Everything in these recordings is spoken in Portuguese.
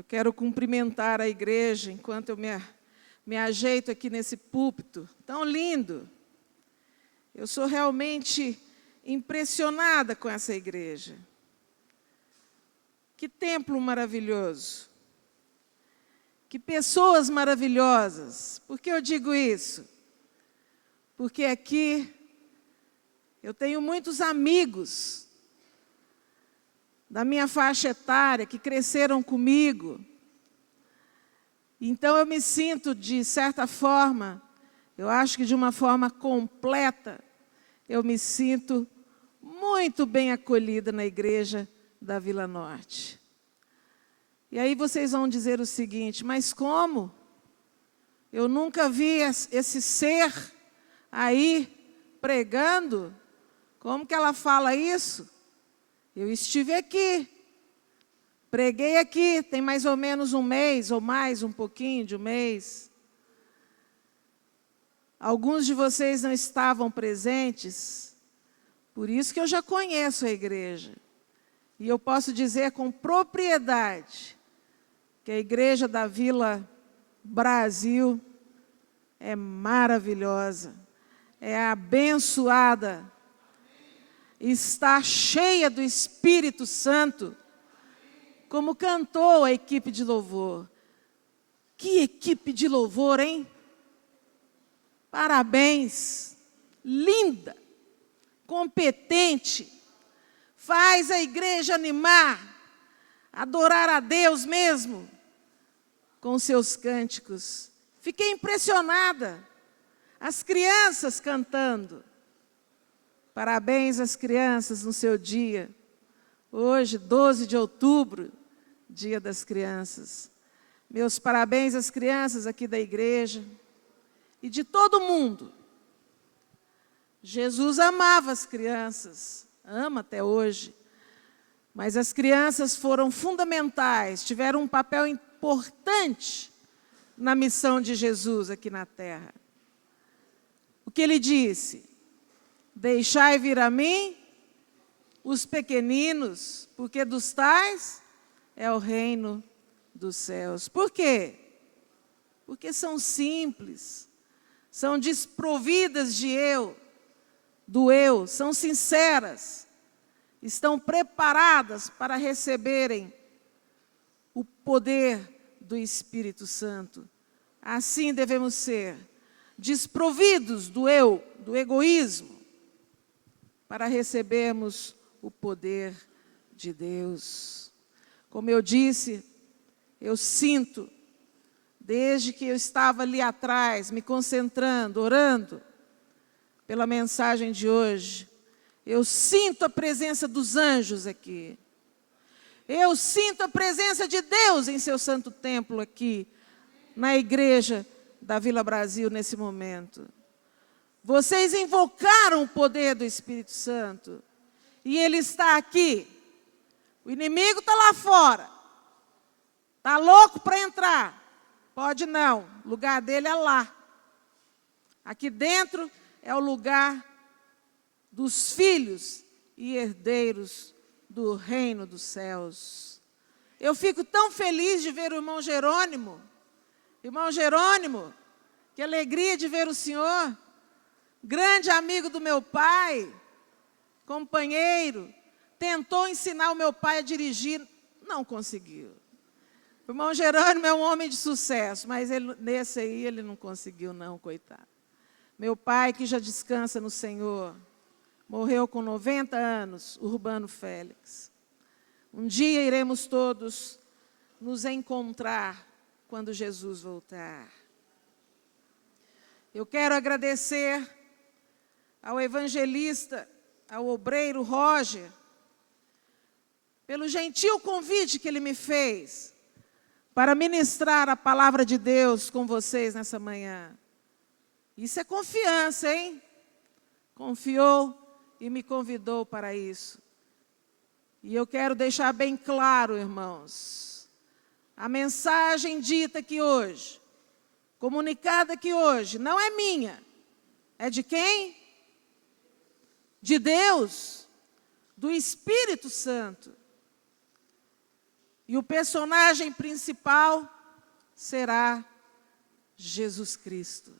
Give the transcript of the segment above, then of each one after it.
Eu quero cumprimentar a igreja enquanto eu me ajeito aqui nesse púlpito tão lindo. Eu sou realmente impressionada com essa igreja. Que templo maravilhoso. Que pessoas maravilhosas. Por que eu digo isso? Porque aqui eu tenho muitos amigos da minha faixa etária, que cresceram comigo. Então, eu me sinto, de certa forma, eu acho que de uma forma completa, eu me sinto muito bem acolhida na igreja da Vila Norte. E aí vocês vão dizer o seguinte, mas como? Eu nunca vi esse ser aí pregando? Como que ela fala isso? Eu estive aqui, preguei aqui, tem mais ou menos um mês, ou mais um pouquinho de um mês. Alguns de vocês não estavam presentes, por isso que eu já conheço a igreja. E eu posso dizer com propriedade que a igreja da Vila Brasil é maravilhosa, é abençoada, está cheia do Espírito Santo, como cantou a equipe de louvor. Que equipe de louvor, hein? Parabéns, linda, competente, faz a igreja animar, adorar a Deus mesmo, com seus cânticos. Fiquei impressionada, as crianças cantando. Parabéns às crianças no seu dia. Hoje, 12 de outubro, Dia das Crianças. Meus parabéns às crianças aqui da igreja e de todo mundo. Jesus amava as crianças, ama até hoje. Mas as crianças foram fundamentais, tiveram um papel importante na missão de Jesus aqui na terra. O que ele disse? Deixai vir a mim os pequeninos, porque dos tais é o reino dos céus. Por quê? Porque são simples, são desprovidas do eu, são sinceras, estão preparadas para receberem o poder do Espírito Santo. Assim devemos ser, desprovidos do eu, do egoísmo, para recebermos o poder de Deus. Como eu disse, eu sinto, desde que eu estava ali atrás, me concentrando, orando pela mensagem de hoje, eu sinto a presença dos anjos aqui. Eu sinto a presença de Deus em seu santo templo aqui, na igreja da Vila Brasil, nesse momento. Vocês invocaram o poder do Espírito Santo. E ele está aqui. O inimigo está lá fora. Está louco para entrar. Pode não. O lugar dele é lá. Aqui dentro é o lugar dos filhos e herdeiros do reino dos céus. Eu fico tão feliz de ver o irmão Jerônimo. Irmão Jerônimo, que alegria de ver o senhor. Grande amigo do meu pai, companheiro, tentou ensinar o meu pai a dirigir, não conseguiu. O irmão Jerônimo é um homem de sucesso, mas nesse aí ele não conseguiu não, coitado. Meu pai, que já descansa no Senhor, morreu com 90 anos, Urbano Félix. Um dia iremos todos nos encontrar quando Jesus voltar. Eu quero agradecer ao evangelista, ao obreiro Roger, pelo gentil convite que ele me fez para ministrar a palavra de Deus com vocês nessa manhã. Isso é confiança, hein? Confiou e me convidou para isso. E eu quero deixar bem claro, irmãos, a mensagem dita aqui hoje, comunicada aqui hoje, não é minha. É de quem? De Deus, do Espírito Santo. E o personagem principal será Jesus Cristo.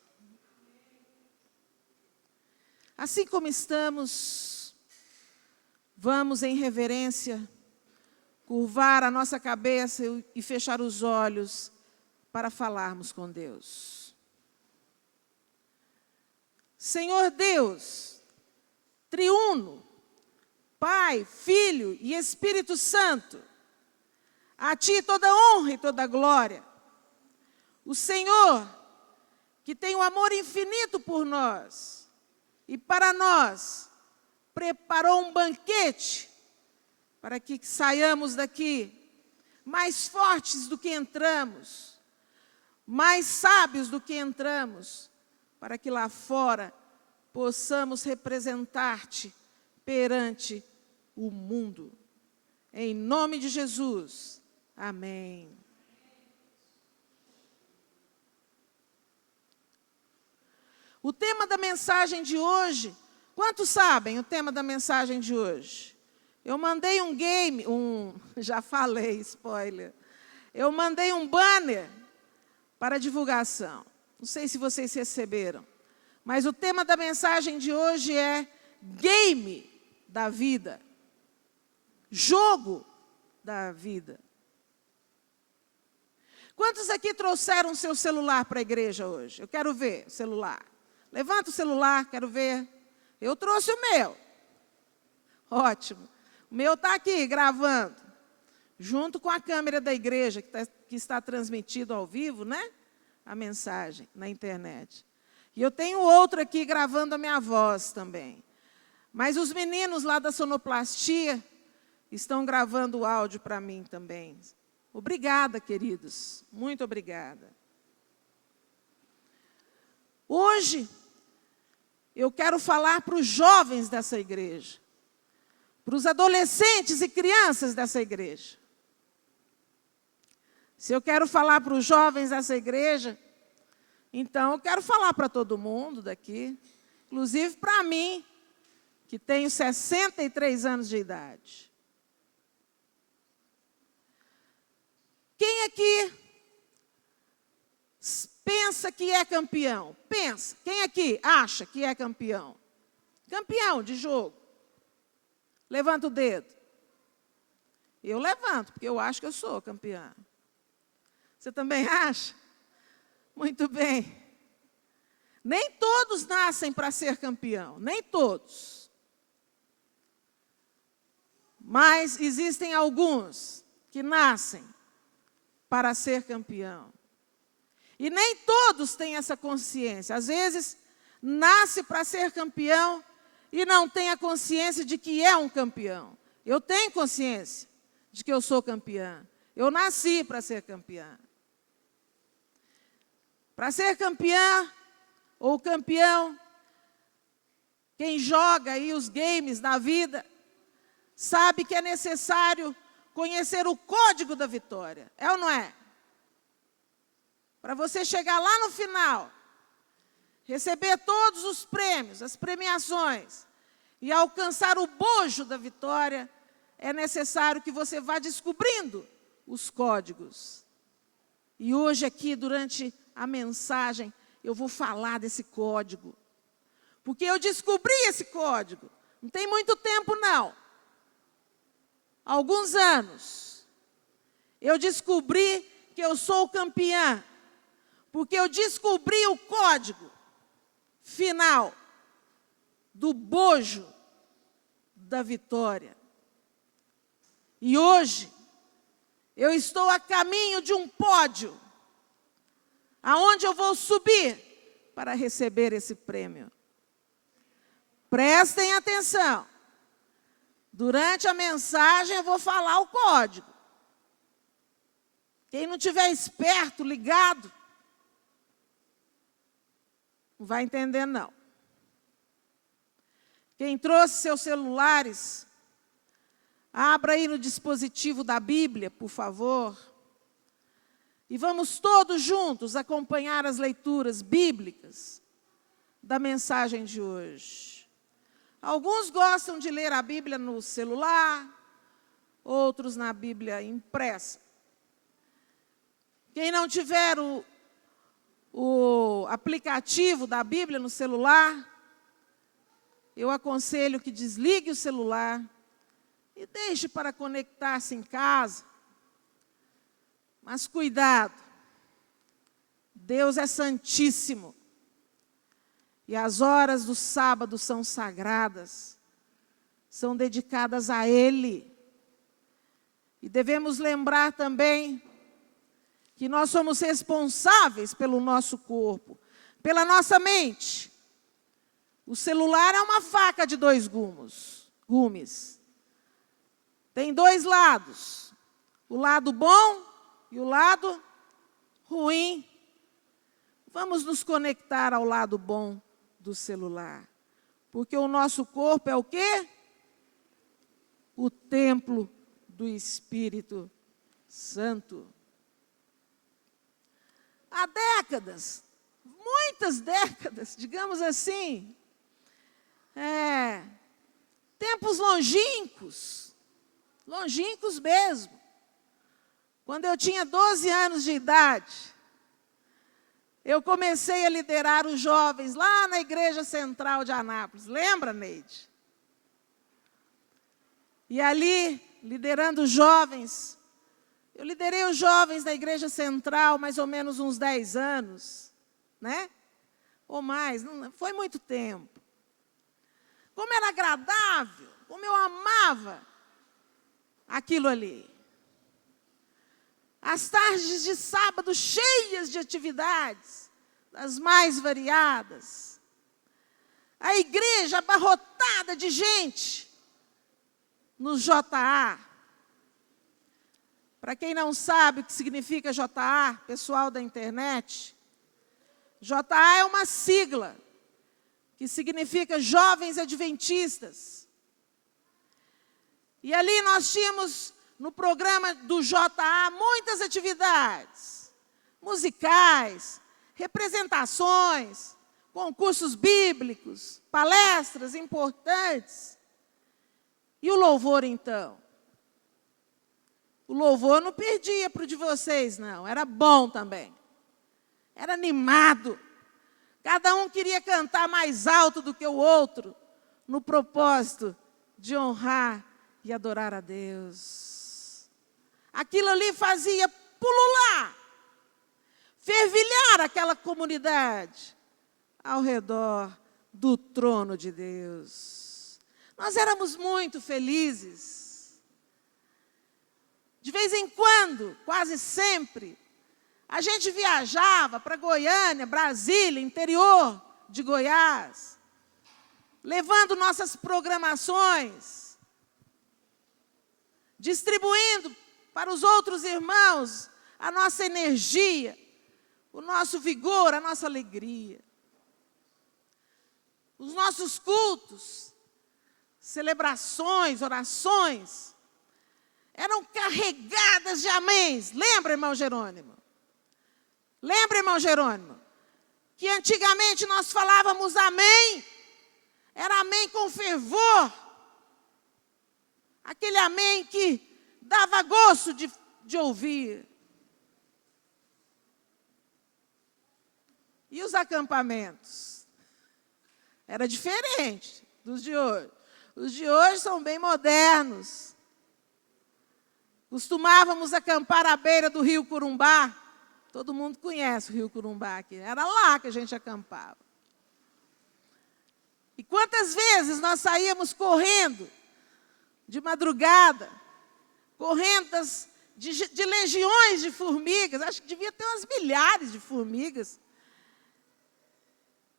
Assim como estamos, vamos em reverência curvar a nossa cabeça e fechar os olhos para falarmos com Deus. Senhor Deus, triuno, Pai, Filho e Espírito Santo, a Ti toda honra e toda glória. O Senhor, que tem um amor infinito por nós, e para nós preparou um banquete, para que saiamos daqui mais fortes do que entramos, mais sábios do que entramos, para que lá fora possamos representar-te perante o mundo. Em nome de Jesus. Amém. O tema da mensagem de hoje, quantos sabem o tema da mensagem de hoje? Eu mandei um game, já falei, spoiler. Eu mandei um banner para divulgação. Não sei se vocês receberam. Mas o tema da mensagem de hoje é game da vida. Jogo da vida. Quantos aqui trouxeram seu celular para a igreja hoje? Eu quero ver o celular. Levanta o celular, quero ver. Eu trouxe o meu. Ótimo. O meu está aqui, gravando. Junto com a câmera da igreja, que está transmitido ao vivo, né? A mensagem na internet. E eu tenho outro aqui gravando a minha voz também. Mas os meninos lá da sonoplastia estão gravando o áudio para mim também. Obrigada, queridos. Muito obrigada. Hoje, eu quero falar para os jovens dessa igreja. Para os adolescentes e crianças dessa igreja. Se eu quero falar para os jovens dessa igreja, então eu quero falar para todo mundo daqui, inclusive para mim, que tenho 63 anos de idade. Quem aqui pensa que é campeão? Pensa. Quem aqui acha que é campeão? Campeão de jogo. Levanta o dedo. Eu levanto, porque eu acho que eu sou campeã. Você também acha? Muito bem. Nem todos nascem para ser campeão, nem todos. Mas existem alguns que nascem para ser campeão. E nem todos têm essa consciência. Às vezes, nasce para ser campeão e não tem a consciência de que é um campeão. Eu tenho consciência de que eu sou campeã. Eu nasci para ser campeã. Para ser campeã ou campeão, quem joga aí os games da vida, sabe que é necessário conhecer o código da vitória. É ou não é? Para você chegar lá no final, receber todos os prêmios, as premiações, e alcançar o bojo da vitória, é necessário que você vá descobrindo os códigos. E hoje aqui, durante a mensagem, eu vou falar desse código. Porque eu descobri esse código. Não tem muito tempo, não. Alguns anos. Eu descobri que eu sou campeã. Porque eu descobri o código final do bojo da vitória. E hoje, eu estou a caminho de um pódio, aonde eu vou subir para receber esse prêmio. Prestem atenção. Durante a mensagem eu vou falar o código. Quem não tiver esperto, ligado, não vai entender, não. Quem trouxe seus celulares, abra aí no dispositivo da Bíblia, por favor. E vamos todos juntos acompanhar as leituras bíblicas da mensagem de hoje. Alguns gostam de ler a Bíblia no celular, outros na Bíblia impressa. Quem não tiver o aplicativo da Bíblia no celular, eu aconselho que desligue o celular e deixe para conectar-se em casa. Mas cuidado, Deus é santíssimo e as horas do sábado são sagradas, são dedicadas a Ele. E devemos lembrar também que nós somos responsáveis pelo nosso corpo, pela nossa mente. O celular é uma faca de 2 gumes. Tem 2 lados, o lado bom e o lado ruim. Vamos nos conectar ao lado bom do celular, porque o nosso corpo é o quê? O templo do Espírito Santo. Há décadas, muitas décadas, digamos assim, tempos longínquos mesmo. Quando eu tinha 12 anos de idade, eu comecei a liderar os jovens lá na Igreja Central de Anápolis. Lembra, Neide? E ali, liderando os jovens, eu liderei os jovens da Igreja Central mais ou menos uns 10 anos, né? Ou mais, não, foi muito tempo. Como era agradável, como eu amava aquilo ali. As tardes de sábado cheias de atividades, das mais variadas. A igreja abarrotada de gente no JA. Para quem não sabe o que significa JA, pessoal da internet, JA é uma sigla que significa Jovens Adventistas. E ali nós tínhamos, no programa do JA, muitas atividades, musicais, representações, concursos bíblicos, palestras importantes. E o louvor, então? O louvor não perdia para o de vocês, não. Era bom também. Era animado. Cada um queria cantar mais alto do que o outro, no propósito de honrar e adorar a Deus. Aquilo ali fazia pulular, fervilhar aquela comunidade ao redor do trono de Deus. Nós éramos muito felizes. De vez em quando, quase sempre, a gente viajava para Goiânia, Brasília, interior de Goiás, levando nossas programações, distribuindo para os outros irmãos a nossa energia, o nosso vigor, a nossa alegria. Os nossos cultos, celebrações, orações, eram carregadas de améns. Lembra, irmão Jerônimo? Lembra, irmão Jerônimo? Que antigamente nós falávamos amém, era amém com fervor. Aquele amém que dava gosto de ouvir. E os acampamentos? Era diferente dos de hoje. Os de hoje são bem modernos. Costumávamos acampar à beira do rio Corumbá. Todo mundo conhece o rio Corumbá aqui. Era lá que a gente acampava. E quantas vezes nós saíamos correndo de madrugada, correndo de legiões de formigas, acho que devia ter umas milhares de formigas,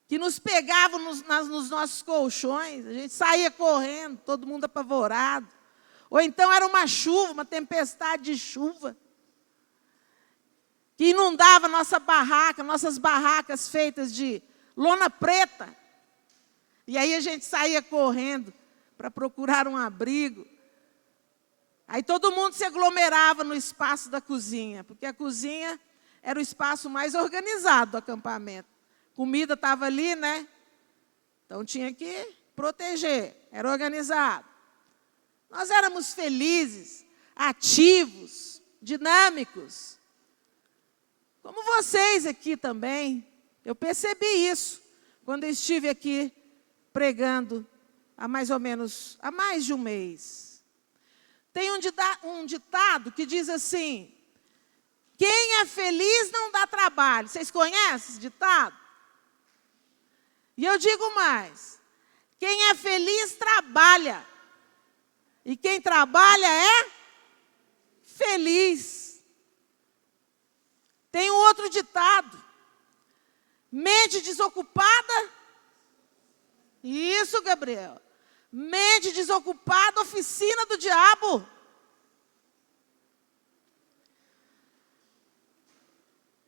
que nos pegavam nos nossos colchões. A gente saía correndo, todo mundo apavorado. Ou então era uma chuva, uma tempestade de chuva, que inundava nossa barraca, nossas barracas feitas de lona preta. E aí a gente saía correndo para procurar um abrigo. Aí todo mundo se aglomerava no espaço da cozinha, porque a cozinha era o espaço mais organizado do acampamento. Comida estava ali, né? Então tinha que proteger, era organizado. Nós éramos felizes, ativos, dinâmicos. Como vocês aqui também. Eu percebi isso quando eu estive aqui pregando há mais de um mês. Tem um ditado que diz assim: quem é feliz não dá trabalho. Vocês conhecem esse ditado? E eu digo mais: quem é feliz trabalha. E quem trabalha é feliz. Tem um outro ditado: mente desocupada. Isso, Gabriel. Mente desocupada, oficina do diabo.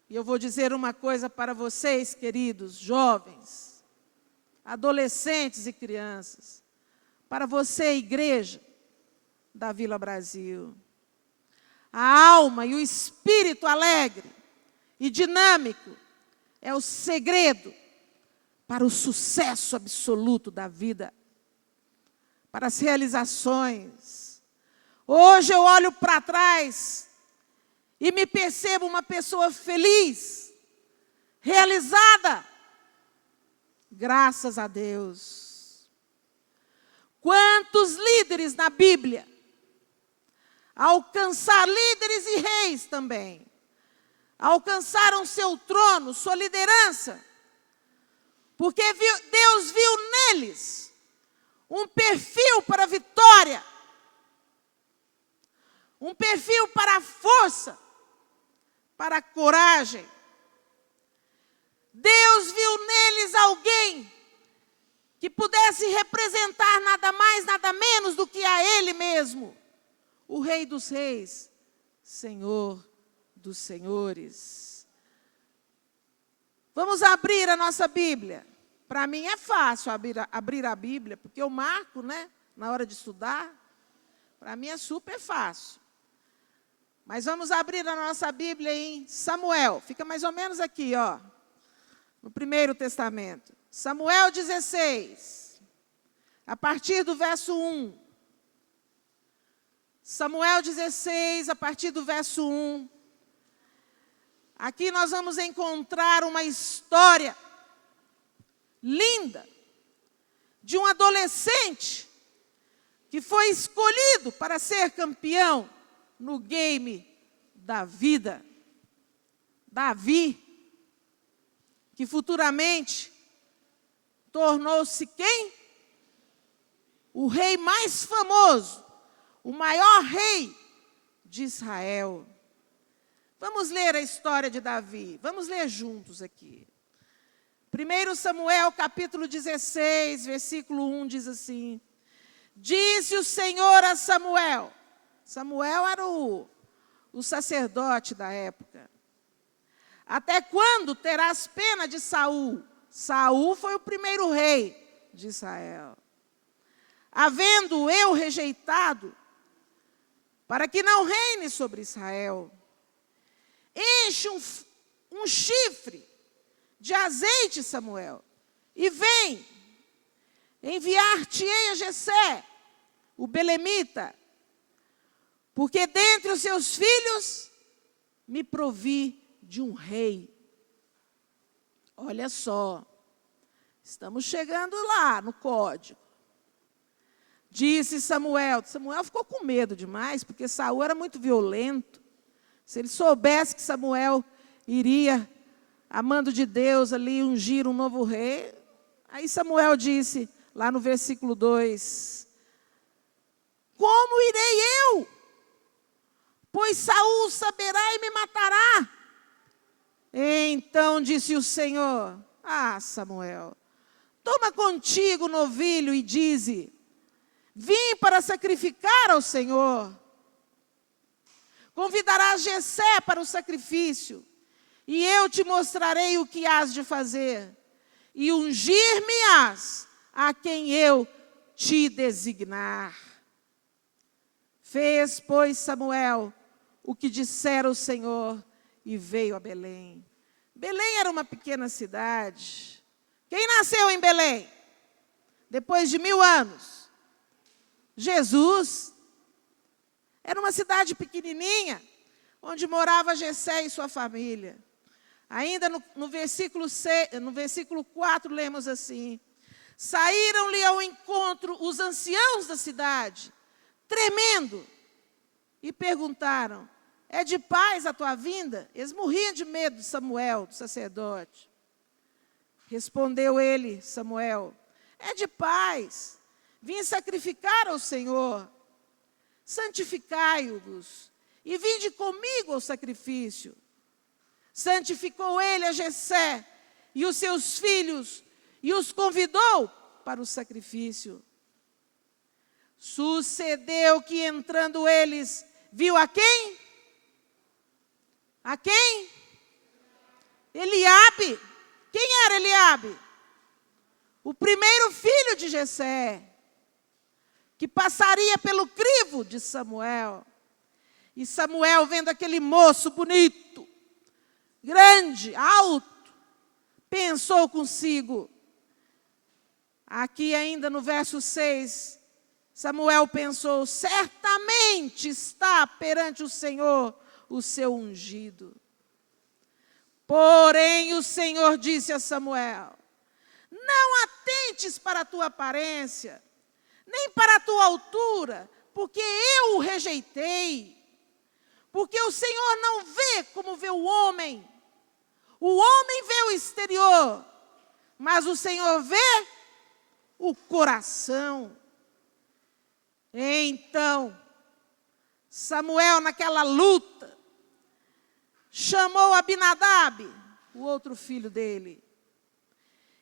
E eu vou dizer uma coisa para vocês, queridos jovens, adolescentes e crianças, para você, igreja da Vila Brasil. A alma e o espírito alegre e dinâmico é o segredo para o sucesso absoluto da vida, para as realizações. Hoje eu olho para trás e me percebo uma pessoa feliz, realizada, graças a Deus. Quantos líderes na Bíblia, alcançar líderes e reis também, alcançaram seu trono, sua liderança, porque Deus viu neles um perfil para a vitória, um perfil para a força, para a coragem. Deus viu neles alguém que pudesse representar nada mais, nada menos do que a Ele mesmo, o Rei dos Reis, Senhor dos Senhores. Vamos abrir a nossa Bíblia. Para mim é fácil abrir a Bíblia, porque eu marco, né, na hora de estudar. Para mim é super fácil. Mas vamos abrir a nossa Bíblia em Samuel. Fica mais ou menos aqui, ó, no Primeiro Testamento. Samuel 16, a partir do verso 1. Samuel 16, a partir do verso 1. Aqui nós vamos encontrar uma história linda de um adolescente que foi escolhido para ser campeão no game da vida. Davi, que futuramente tornou-se quem? O rei mais famoso, o maior rei de Israel. Vamos ler a história de Davi, vamos ler juntos aqui. 1 Samuel, capítulo 16, versículo 1, diz assim: disse o Senhor a Samuel. Samuel era o sacerdote da época. Até quando terás pena de Saul? Saul foi o primeiro rei de Israel. Havendo eu rejeitado, para que não reine sobre Israel. Enche um chifre de azeite, Samuel, e vem, enviar-te-ei a Jessé, o belemita, porque dentre os seus filhos me provi de um rei. Olha só, estamos chegando lá no código. Disse Samuel. Samuel ficou com medo demais, porque Saul era muito violento. Se ele soubesse que Samuel iria, a mando de Deus, ali ungir um novo rei. Aí Samuel disse, lá no versículo 2, como irei eu? Pois Saul saberá e me matará. Então disse o Senhor, Samuel, toma contigo o novilho e dize, vim para sacrificar ao Senhor. Convidarás Jessé para o sacrifício, e eu te mostrarei o que hás de fazer, e ungir-me-ás a quem eu te designar. Fez, pois, Samuel o que dissera o Senhor, e veio a Belém. Belém era uma pequena cidade. Quem nasceu em Belém? Depois de 1000 anos? Jesus. Era uma cidade pequenininha, onde morava Jessé e sua família. Ainda no versículo 4, lemos assim: saíram-lhe ao encontro os anciãos da cidade, tremendo, e perguntaram: é de paz a tua vinda? Eles morriam de medo de Samuel, do sacerdote. Respondeu ele, Samuel: é de paz, vim sacrificar ao Senhor. Santificai-vos, e vinde comigo ao sacrifício. Santificou ele a Jessé e os seus filhos, e os convidou para o sacrifício. Sucedeu que, entrando eles, viu a quem? A quem? Eliabe. Quem era Eliabe? O primeiro filho de Jessé, que passaria pelo crivo de Samuel. E Samuel, vendo aquele moço bonito, grande, alto, pensou consigo. Aqui ainda no verso 6, Samuel pensou: certamente está perante o Senhor o seu ungido. Porém o Senhor disse a Samuel: não atentes para a tua aparência, nem para a tua altura, porque eu o rejeitei. Porque o Senhor não vê como vê o homem. O homem vê o exterior, mas o Senhor vê o coração. Então, Samuel, naquela luta, chamou Abinadab, o outro filho dele,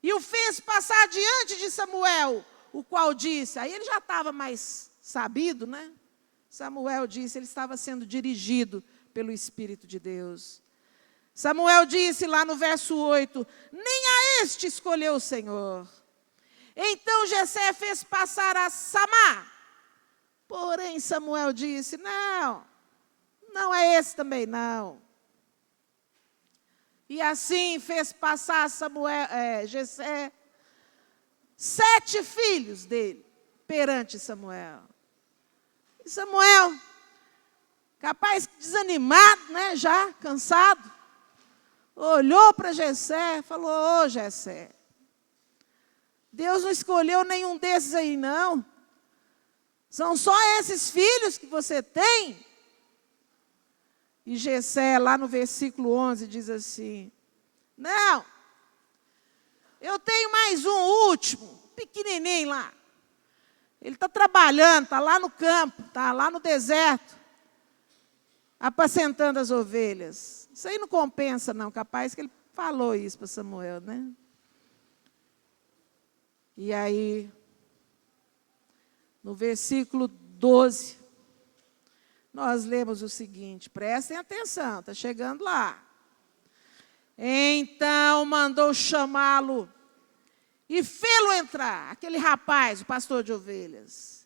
e o fez passar diante de Samuel, o qual disse, aí ele já estava mais sabido, né? Samuel disse, ele estava sendo dirigido pelo Espírito de Deus. Samuel disse lá no verso 8, nem a este escolheu o Senhor. Então Jessé fez passar a Samá. Porém Samuel disse, não é esse também não. E assim fez passar Jessé 7 filhos dele perante Samuel. E Samuel, capaz desanimado, né, já cansado, olhou para Jessé e falou: ô Jessé, Deus não escolheu nenhum desses aí não. São só esses filhos que você tem? E Jessé, lá no versículo 11, diz assim: não, eu tenho mais um último, pequenininho lá. Ele está trabalhando, está lá no campo, está lá no deserto, apacentando as ovelhas. Isso aí não compensa não, capaz que ele falou isso para Samuel, né? E aí, no versículo 12, nós lemos o seguinte, prestem atenção, está chegando lá. Então mandou chamá-lo e fê-lo entrar, aquele rapaz, o pastor de ovelhas.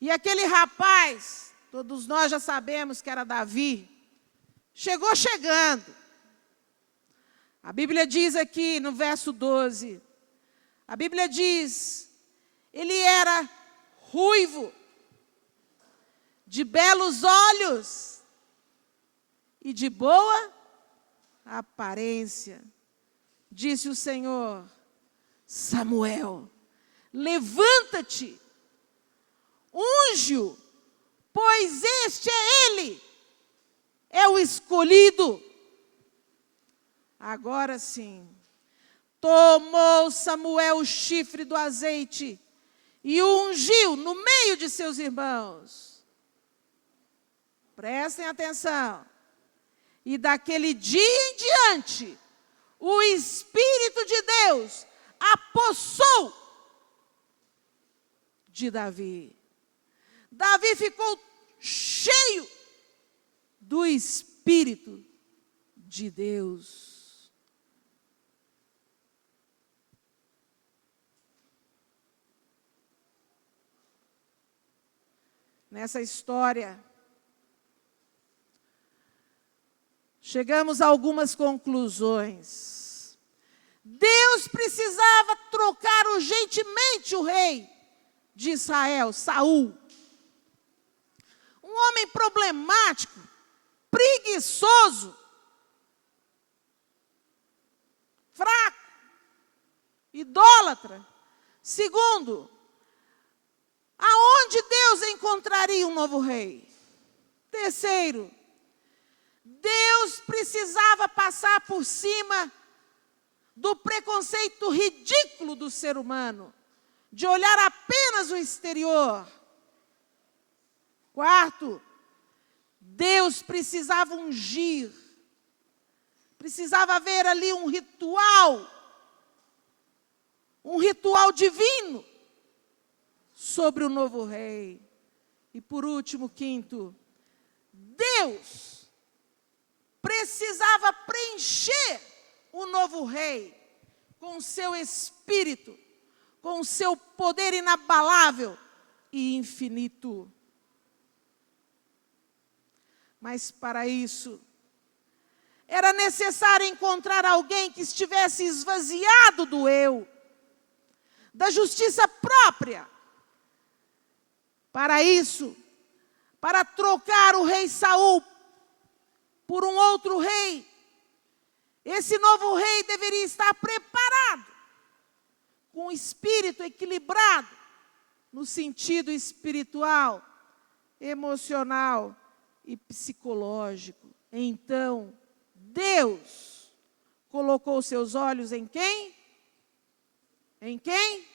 E aquele rapaz, todos nós já sabemos que era Davi, chegou chegando. A Bíblia diz aqui no verso 12, a Bíblia diz, ele era ruivo, de belos olhos e de boa aparência. Disse o Senhor: Samuel, levanta-te, unge-o, pois este é ele, é o escolhido. Agora sim, tomou Samuel o chifre do azeite e o ungiu no meio de seus irmãos. Prestem atenção. E daquele dia em diante, o Espírito de Deus apossou de Davi. Davi ficou cheio do Espírito de Deus. Nessa história, chegamos a algumas conclusões. Deus precisava trocar urgentemente o rei de Israel, Saul. Um homem problemático, preguiçoso, fraco, idólatra. Segundo, aonde Deus encontraria um novo rei? Terceiro, Deus precisava passar por cima do preconceito ridículo do ser humano, de olhar apenas o exterior. Quarto, Deus precisava ungir, precisava haver ali um ritual divino sobre o novo rei. E por último, quinto, Deus precisava preencher o novo rei com o seu espírito, com o seu poder inabalável e infinito. Mas para isso, era necessário encontrar alguém que estivesse esvaziado do eu, da justiça própria. Para isso, para trocar o rei Saul por um outro rei, esse novo rei deveria estar preparado, com o espírito equilibrado, no sentido espiritual, emocional e psicológico. Então, Deus colocou seus olhos em quem? Em quem?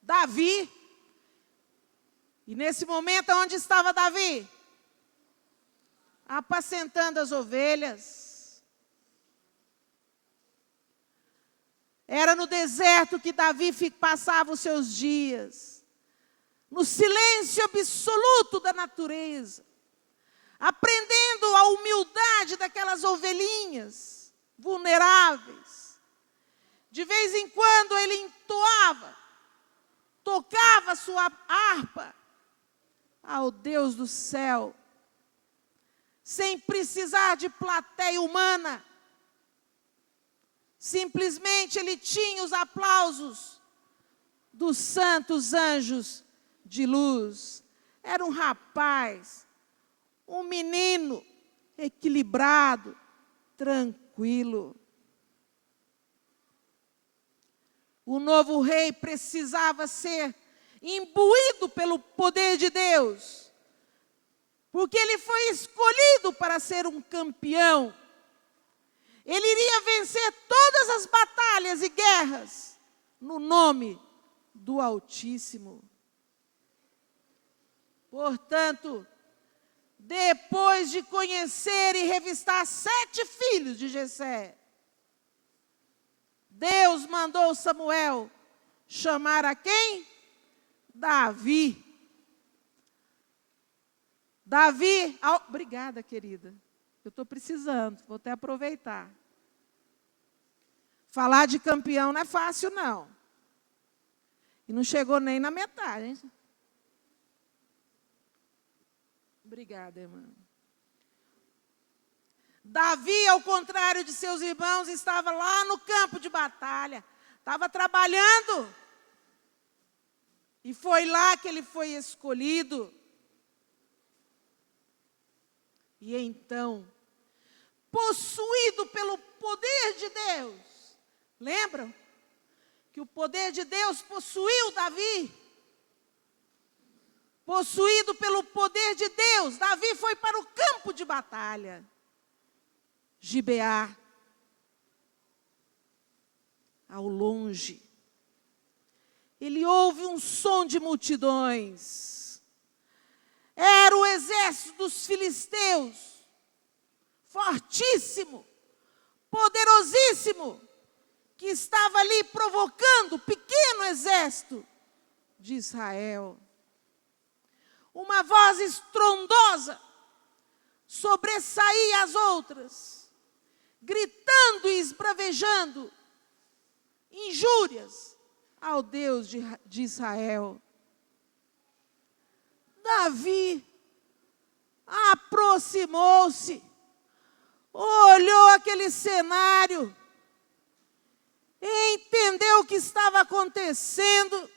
Davi. E nesse momento, onde estava Davi? Apacentando as ovelhas. Era no deserto que Davi passava os seus dias, no silêncio absoluto da natureza, aprendendo a humildade daquelas ovelhinhas vulneráveis. De vez em quando ele entoava, tocava sua harpa ao Deus do céu, sem precisar de plateia humana. Simplesmente ele tinha os aplausos dos santos anjos de luz. Era um rapaz, um menino equilibrado, tranquilo. O novo rei precisava ser imbuído pelo poder de Deus, porque ele foi escolhido para ser um campeão. Ele iria vencer todas as batalhas e guerras no nome do Altíssimo. Portanto, depois de conhecer e revistar 7 filhos de Jessé, Deus mandou Samuel chamar a quem? Davi. Davi, obrigada, querida. Eu estou precisando, vou até aproveitar. Falar de campeão não é fácil, não. E não chegou nem na metade, hein? Obrigada, irmã. Davi, ao contrário de seus irmãos, estava lá no campo de batalha. Estava trabalhando. E foi lá que ele foi escolhido. E então, possuído pelo poder de Deus, lembram? Que o poder de Deus possuiu Davi. Possuído pelo poder de Deus, Davi foi para o campo de batalha. Gibeá, ao longe, ele ouve um som de multidões. Era o exército dos filisteus, fortíssimo, poderosíssimo, que estava ali provocando o pequeno exército de Israel. Uma voz estrondosa sobressaía as outras, gritando e esbravejando injúrias ao Deus de Israel. Davi aproximou-se, olhou aquele cenário, entendeu o que estava acontecendo,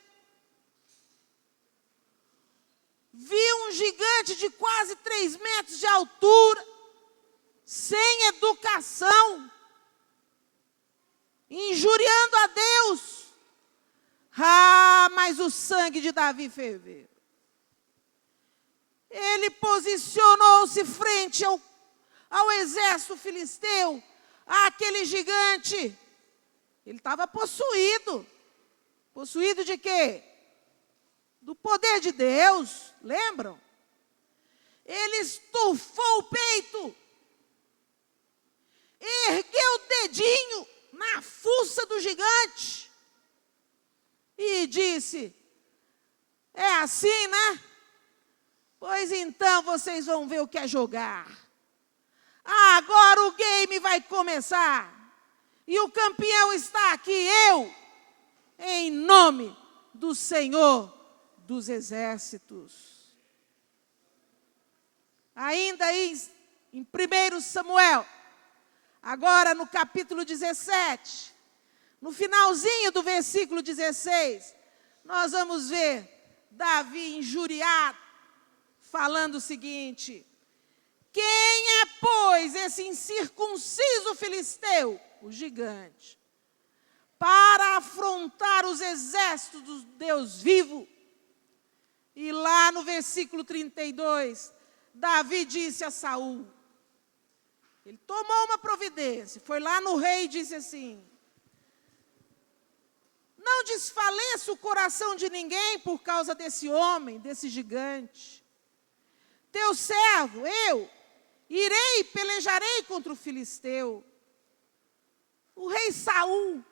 vi um gigante de quase 3 metros de altura, sem educação, injuriando a Deus. Ah, mas o sangue de Davi ferveu. Ele posicionou-se frente ao exército filisteu, àquele gigante. Ele estava possuído. Possuído de quê? Do poder de Deus, lembram? Ele estufou o peito, ergueu o dedinho na fuça do gigante e disse: é assim, né? Pois então vocês vão ver o que é jogar. Agora o game vai começar. E o campeão está aqui, eu, em nome do Senhor dos Exércitos. Ainda em 1 Samuel, agora no capítulo 17, no finalzinho do versículo 16, nós vamos ver Davi injuriado, falando o seguinte: quem é, pois, esse incircunciso filisteu, o gigante, para afrontar os exércitos do Deus vivo? E lá no versículo 32, Davi disse a Saul, ele tomou uma providência, foi lá no rei e disse assim: não desfaleça o coração de ninguém por causa desse homem, desse gigante. Teu servo, eu, irei e pelejarei contra o filisteu. O rei Saul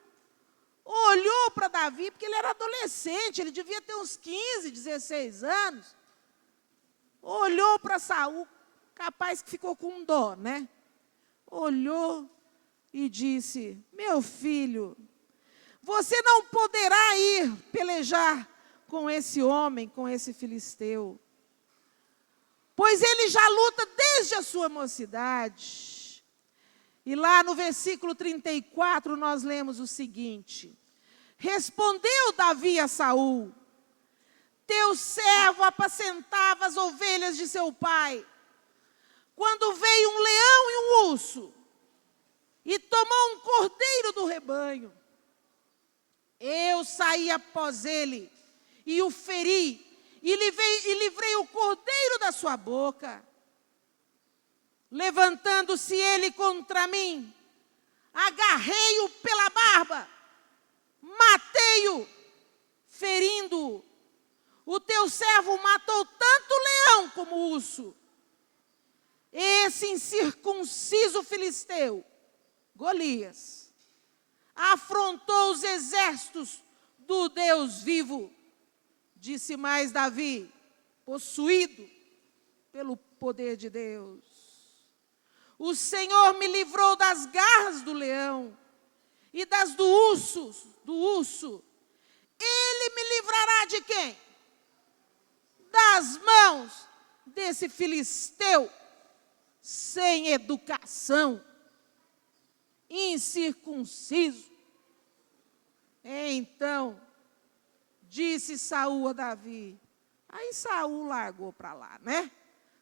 olhou para Davi, porque ele era adolescente, ele devia ter uns 15, 16 anos. Olhou para Saul, capaz que ficou com dó, né? Olhou e disse: meu filho, você não poderá ir pelejar com esse homem, com esse filisteu, pois ele já luta desde a sua mocidade. E lá no versículo 34 nós lemos o seguinte: respondeu Davi a Saul: teu servo apacentava as ovelhas de seu pai, quando veio um leão e um urso, e tomou um cordeiro do rebanho. Eu saí após ele, e o feri, e livrei o cordeiro da sua boca. Levantando-se ele contra mim, agarrei-o pela barba, matei-o, ferindo-o. O teu servo matou tanto o leão como o urso. Esse incircunciso filisteu, Golias, afrontou os exércitos do Deus vivo. Disse mais Davi, possuído pelo poder de Deus: o Senhor me livrou das garras do leão e das do urso. Ele me livrará de quem? Das mãos desse filisteu sem educação, incircunciso. Então, disse Saul a Davi. Aí Saul largou para lá, né?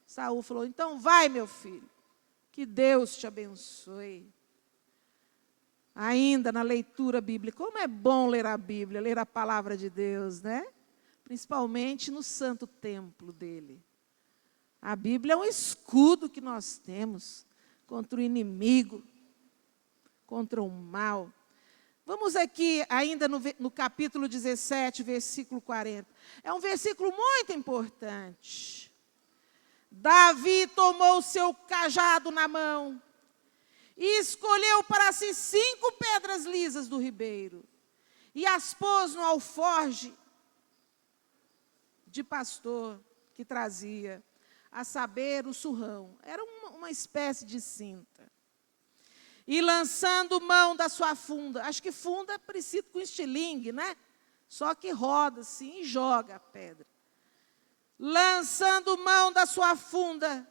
Saul falou: então vai, meu filho, que Deus te abençoe. Ainda na leitura bíblica, como é bom ler a Bíblia, ler a palavra de Deus, né? Principalmente no santo templo dele. A Bíblia é um escudo que nós temos contra o inimigo, contra o mal. Vamos aqui ainda no capítulo 17, versículo 40. É um versículo muito importante. Davi tomou o seu cajado na mão e escolheu para si 5 pedras lisas do ribeiro e as pôs no alforje de pastor que trazia, a saber, o surrão. Era uma espécie de cinta. E lançando mão da sua funda, acho que funda é parecido com estilingue, né? Só que roda assim e joga a pedra. Lançando mão da sua funda,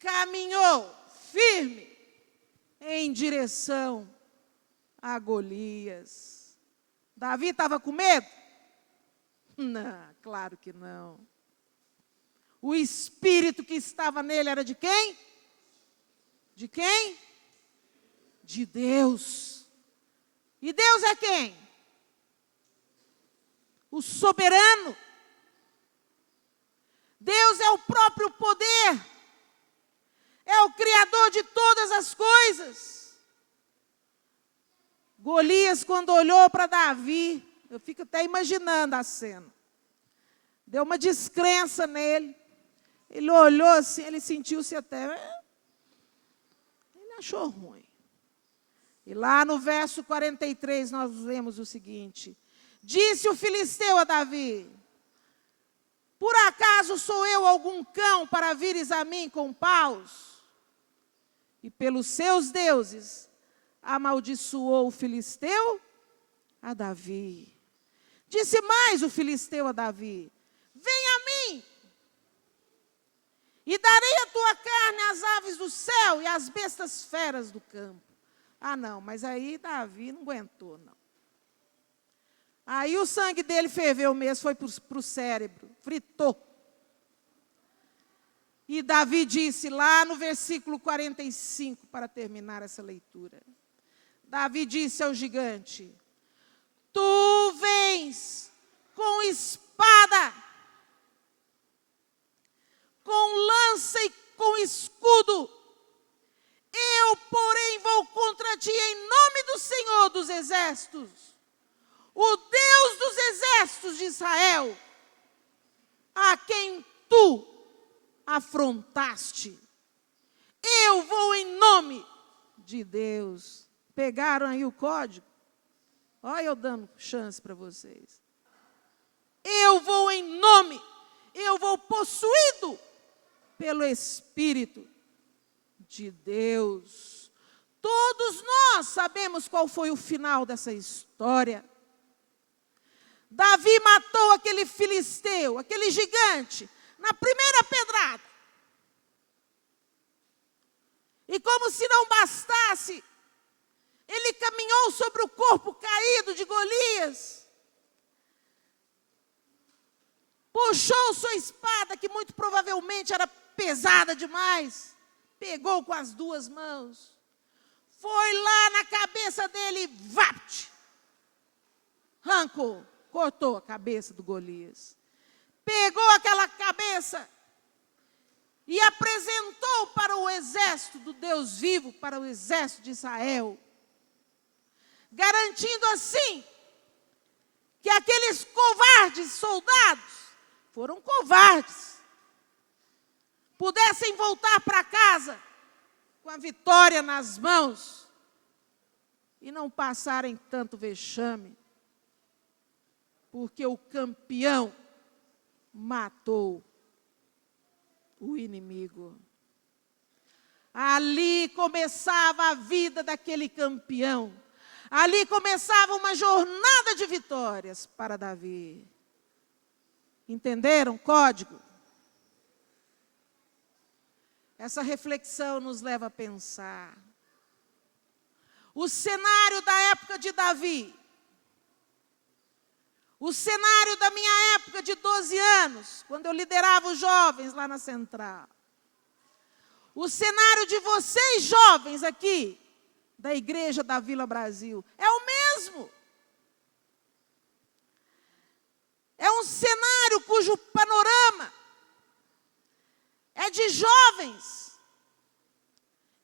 caminhou firme em direção a Golias. Davi estava com medo? Não, claro que não. O espírito que estava nele era de quem? De quem? De Deus. E Deus é quem? O soberano. Deus é o próprio poder. É o Criador de todas as coisas. Golias, quando olhou para Davi, eu fico até imaginando a cena. Deu uma descrença nele. Ele olhou assim, ele sentiu-se até... Ele achou ruim. E lá no verso 43 nós vemos o seguinte. Disse o filisteu a Davi: por acaso sou eu algum cão para vires a mim com paus? E pelos seus deuses amaldiçoou o filisteu a Davi. Disse mais o filisteu a Davi: vem a mim, e darei a tua carne às aves do céu e às bestas feras do campo. Ah, não, mas aí Davi não aguentou, não. Aí o sangue dele ferveu mesmo, foi para o cérebro, fritou. E Davi disse lá no versículo 45, para terminar essa leitura. Davi disse ao gigante: tu vens com espada, com lança e com escudo. Eu, porém, vou contra ti em nome do Senhor dos Exércitos, o Deus dos exércitos de Israel, a quem tu afrontaste. Eu vou em nome de Deus. Pegaram aí o código? Olha eu dando chance para vocês. Eu vou em nome, eu vou possuído pelo Espírito de Deus. Todos nós sabemos qual foi o final dessa história. Davi matou aquele filisteu, aquele gigante, na primeira pedrada. E como se não bastasse, ele caminhou sobre o corpo caído de Golias, puxou sua espada, que muito provavelmente era pesada demais, pegou com as duas mãos, foi lá na cabeça dele, vapt, arrancou, cortou a cabeça do Golias. Pegou aquela cabeça e apresentou para o exército do Deus vivo, para o exército de Israel, garantindo assim que aqueles covardes soldados, foram covardes, pudessem voltar para casa com a vitória nas mãos e não passarem tanto vexame, porque o campeão matou o inimigo. Ali começava a vida daquele campeão. Ali começava uma jornada de vitórias para Davi. Entenderam? Código. Essa reflexão nos leva a pensar. O cenário da época de Davi, o cenário da minha época de 12 anos, quando eu liderava os jovens lá na Central. O cenário de vocês jovens aqui, da Igreja da Vila Brasil, é o mesmo. É um cenário cujo panorama é de jovens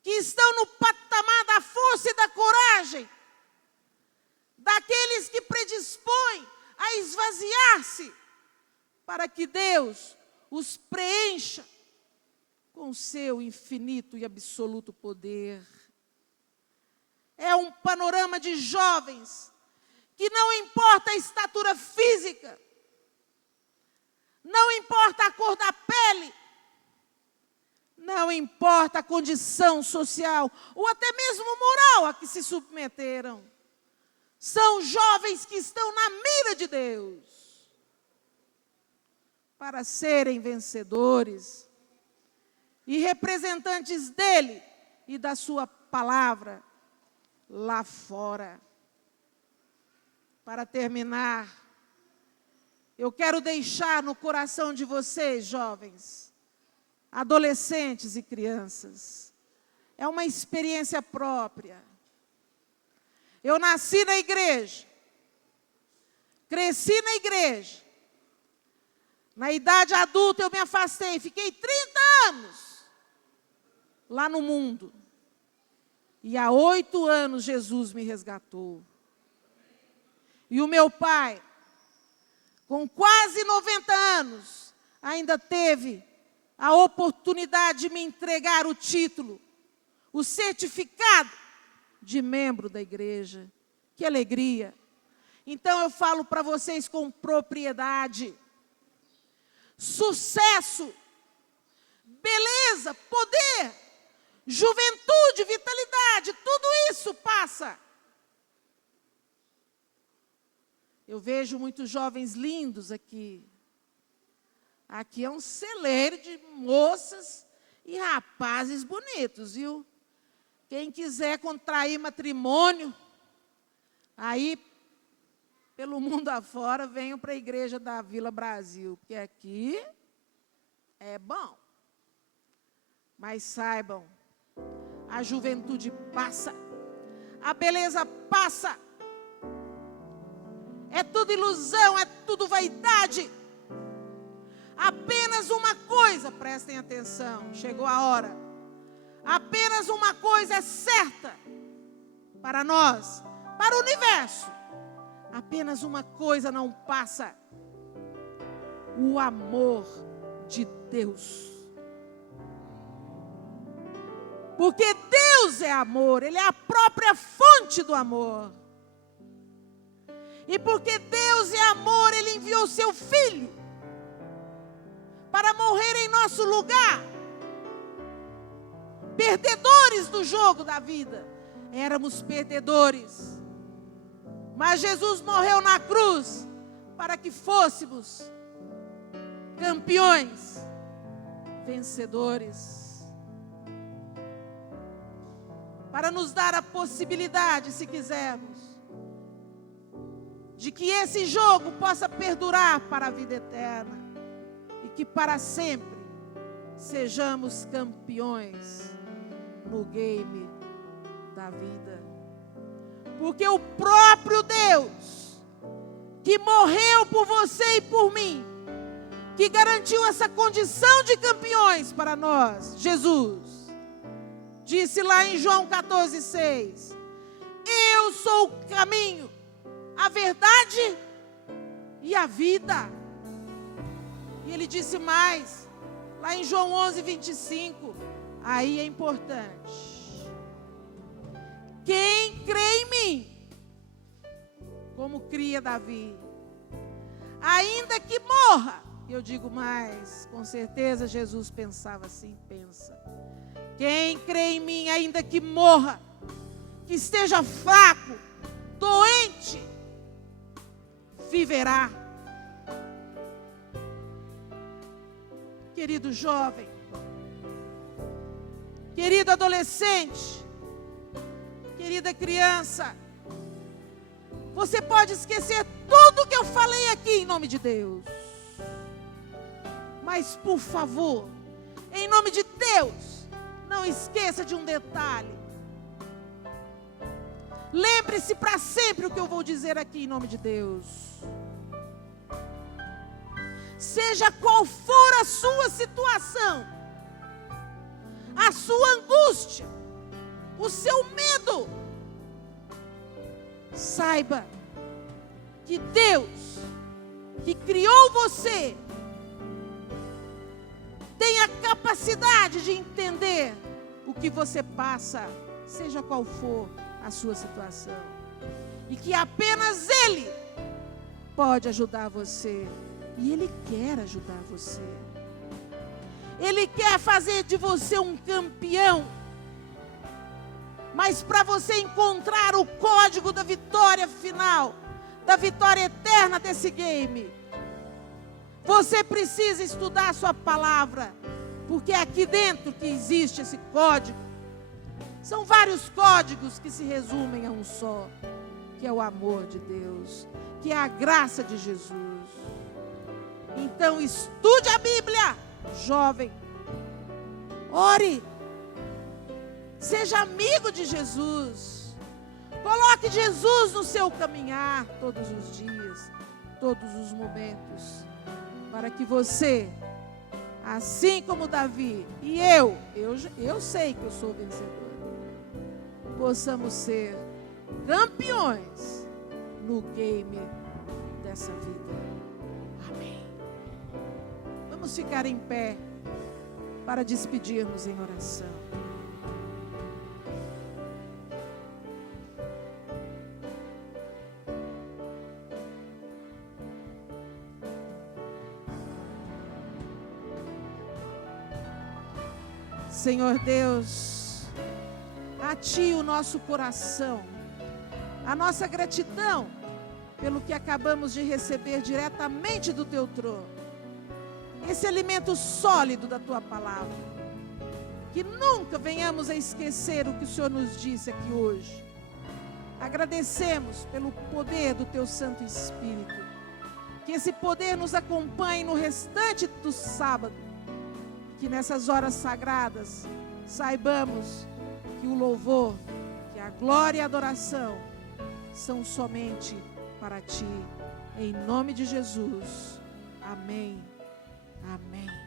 que estão no patamar da força e da coragem, daqueles que predispõem a esvaziar-se para que Deus os preencha com seu infinito e absoluto poder. É um panorama de jovens que não importa a estatura física, não importa a cor da pele, não importa a condição social ou até mesmo moral a que se submeteram. São jovens que estão na mira de Deus para serem vencedores e representantes dele e da sua palavra lá fora. Para terminar, eu quero deixar no coração de vocês, jovens, adolescentes e crianças. É uma experiência própria. Eu nasci na igreja, cresci na igreja. Na idade adulta eu me afastei, fiquei 30 anos lá no mundo. E há 8 anos Jesus me resgatou. E o meu pai, com quase 90 anos, ainda teve a oportunidade de me entregar o título, o certificado de membro da igreja. Que alegria! Então eu falo para vocês com propriedade. Sucesso, beleza, poder, juventude, vitalidade, tudo isso passa. Eu vejo muitos jovens lindos aqui. Aqui é um celeiro de moças e rapazes bonitos, viu? Quem quiser contrair matrimônio, aí, pelo mundo afora, venham para a igreja da Vila Brasil, porque aqui é bom. Mas saibam, a juventude passa, a beleza passa, é tudo ilusão, é tudo vaidade. Apenas uma coisa, prestem atenção, chegou a hora. Apenas uma coisa é certa para nós, para o universo. Apenas uma coisa não passa: o amor de Deus. Porque Deus é amor, Ele é a própria fonte do amor. E porque Deus é amor, Ele enviou o seu Filho para morrer em nosso lugar. Perdedores do jogo da vida. Éramos perdedores. Mas Jesus morreu na cruz para que fôssemos campeões, vencedores. Para nos dar a possibilidade, se quisermos, de que esse jogo possa perdurar para a vida eterna e que para sempre sejamos campeões no game da vida. Porque o próprio Deus, que morreu por você e por mim, que garantiu essa condição de campeões para nós, Jesus, disse lá em João 14,6, eu sou o caminho, a verdade e a vida. E ele disse mais, lá em João 11,25, aí é importante. Quem crê em mim, como cria Davi, ainda que morra, eu digo mais, com certeza Jesus pensava assim, pensa. Quem crê em mim, ainda que morra, que esteja fraco, doente, viverá. Querido jovem, querido adolescente, querida criança, você pode esquecer tudo que eu falei aqui em nome de Deus. Mas, por favor, em nome de Deus, não esqueça de um detalhe. Lembre-se para sempre o que eu vou dizer aqui em nome de Deus. Seja qual for a sua situação, a sua angústia, o seu medo, saiba que Deus, que criou você, tem a capacidade de entender o que você passa, seja qual for a sua situação. E que apenas Ele pode ajudar você. E Ele quer ajudar você. Ele quer fazer de você um campeão. Mas para você encontrar o código da vitória final, da vitória eterna desse game, você precisa estudar a sua palavra, porque é aqui dentro que existe esse código. São vários códigos que se resumem a um só, que é o amor de Deus, que é a graça de Jesus. Então estude a Bíblia, jovem, Ore. Seja amigo de Jesus. Coloque Jesus no seu caminhar todos os dias, todos os momentos, para que você, assim como Davi e eu sei que eu sou vencedor, possamos ser campeões no game dessa vida. Amém. Vamos ficar em pé para despedirmos em oração. Senhor Deus, a Ti o nosso coração, a nossa gratidão pelo que acabamos de receber diretamente do Teu trono, esse alimento sólido da Tua palavra, que nunca venhamos a esquecer o que o Senhor nos disse aqui hoje. Agradecemos pelo poder do Teu Santo Espírito, que esse poder nos acompanhe no restante do sábado, que nessas horas sagradas saibamos que o louvor, que a glória e a adoração são somente para Ti, em nome de Jesus. Amém. Amém.